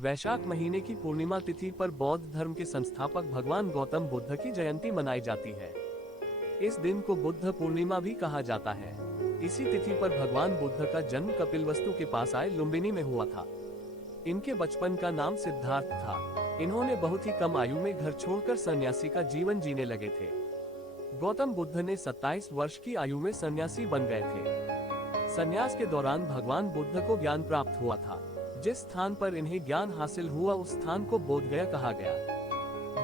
वैशाख महीने की पूर्णिमा तिथि पर बौद्ध धर्म के संस्थापक भगवान गौतम बुद्ध की जयंती मनाई जाती है। इस दिन को बुद्ध पूर्णिमा भी कहा जाता है। इसी तिथि पर भगवान बुद्ध का जन्म कपिलवस्तु के पास आए लुम्बिनी में हुआ था। इनके बचपन का नाम सिद्धार्थ था। इन्होंने बहुत ही कम आयु में घर छोड़कर सन्यासी का जीवन जीने लगे थे। गौतम बुद्ध ने 27 वर्ष की आयु में सन्यासी बन गए थे। संन्यास के दौरान भगवान बुद्ध को ज्ञान प्राप्त हुआ था। जिस स्थान पर इन्हें ज्ञान हासिल हुआ उस स्थान को बोधगया कहा गया।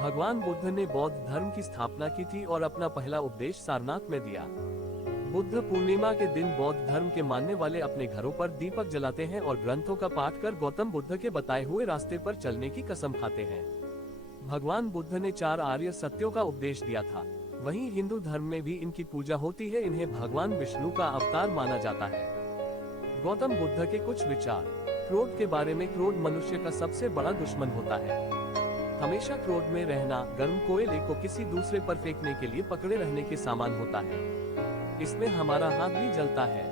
भगवान बुद्ध ने बौद्ध धर्म की स्थापना की थी और अपना पहला उपदेश सारनाथ में दिया। बुद्ध पूर्णिमा के दिन बौद्ध धर्म के मानने वाले अपने घरों पर दीपक जलाते हैं और ग्रंथों का पाठ कर गौतम बुद्ध के बताए हुए रास्ते पर चलने की कसम खाते हैं। भगवान बुद्ध ने 4 आर्य सत्यों का उपदेश दिया था। वहीं हिंदू धर्म में भी इनकी पूजा होती है। इन्हें भगवान विष्णु का अवतार माना जाता है। गौतम बुद्ध के कुछ विचार। क्रोध के बारे में। क्रोध मनुष्य का सबसे बड़ा दुश्मन होता है। हमेशा क्रोध में रहना गर्म कोयले को किसी दूसरे पर फेंकने के लिए पकड़े रहने के समान होता है। इसमें हमारा हाथ भी जलता है।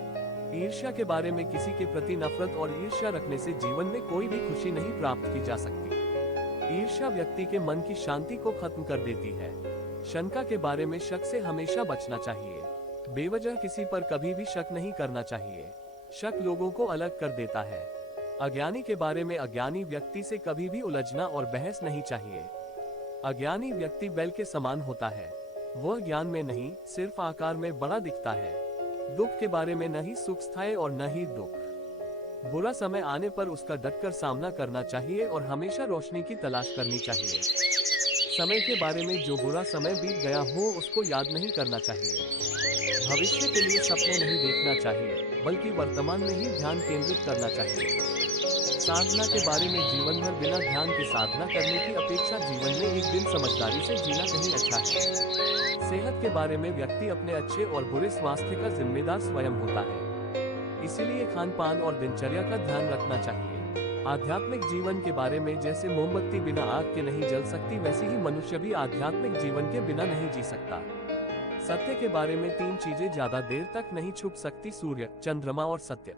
ईर्ष्या के बारे में। किसी के प्रति नफरत और ईर्ष्या रखने से जीवन में कोई भी खुशी नहीं प्राप्त की जा सकती। ईर्ष्या व्यक्ति के मन की शांति को खत्म कर देती है। शंका के बारे में। शक से हमेशा बचना चाहिए। बेवजह किसी पर कभी भी शक नहीं करना चाहिए। शक लोगों को अलग कर देता है। अज्ञानी के बारे में। अज्ञानी व्यक्ति से कभी भी उलझना और बहस नहीं चाहिए। अज्ञानी व्यक्ति बैल के समान होता है। वह ज्ञान में नहीं सिर्फ आकार में बड़ा दिखता है। दुख के बारे में। न ही सुख स्थायी और न ही दुख। बुरा समय आने पर उसका डटकर सामना करना चाहिए और हमेशा रोशनी की तलाश करनी चाहिए। समय के बारे में। जो बुरा समय बीत गया हो उसको याद नहीं करना चाहिए। भविष्य के लिए सपने नहीं देखना चाहिए बल्कि वर्तमान में ही ध्यान केंद्रित करना चाहिए। साधना के बारे में। जीवन भर बिना ध्यान के साधना करने की अपेक्षा जीवन में एक दिन समझदारी से जीना कहीं अच्छा है। सेहत के बारे में। व्यक्ति अपने अच्छे और बुरे स्वास्थ्य का जिम्मेदार स्वयं होता है। इसीलिए खान पान और दिनचर्या का ध्यान रखना चाहिए। आध्यात्मिक जीवन के बारे में। जैसे मोमबत्ती बिना आग के नहीं जल सकती वैसे ही मनुष्य भी आध्यात्मिक जीवन के बिना नहीं जी सकता। सत्य के बारे में। 3 चीजें ज्यादा देर तक नहीं छुप सकती। सूर्य, चंद्रमा और सत्य।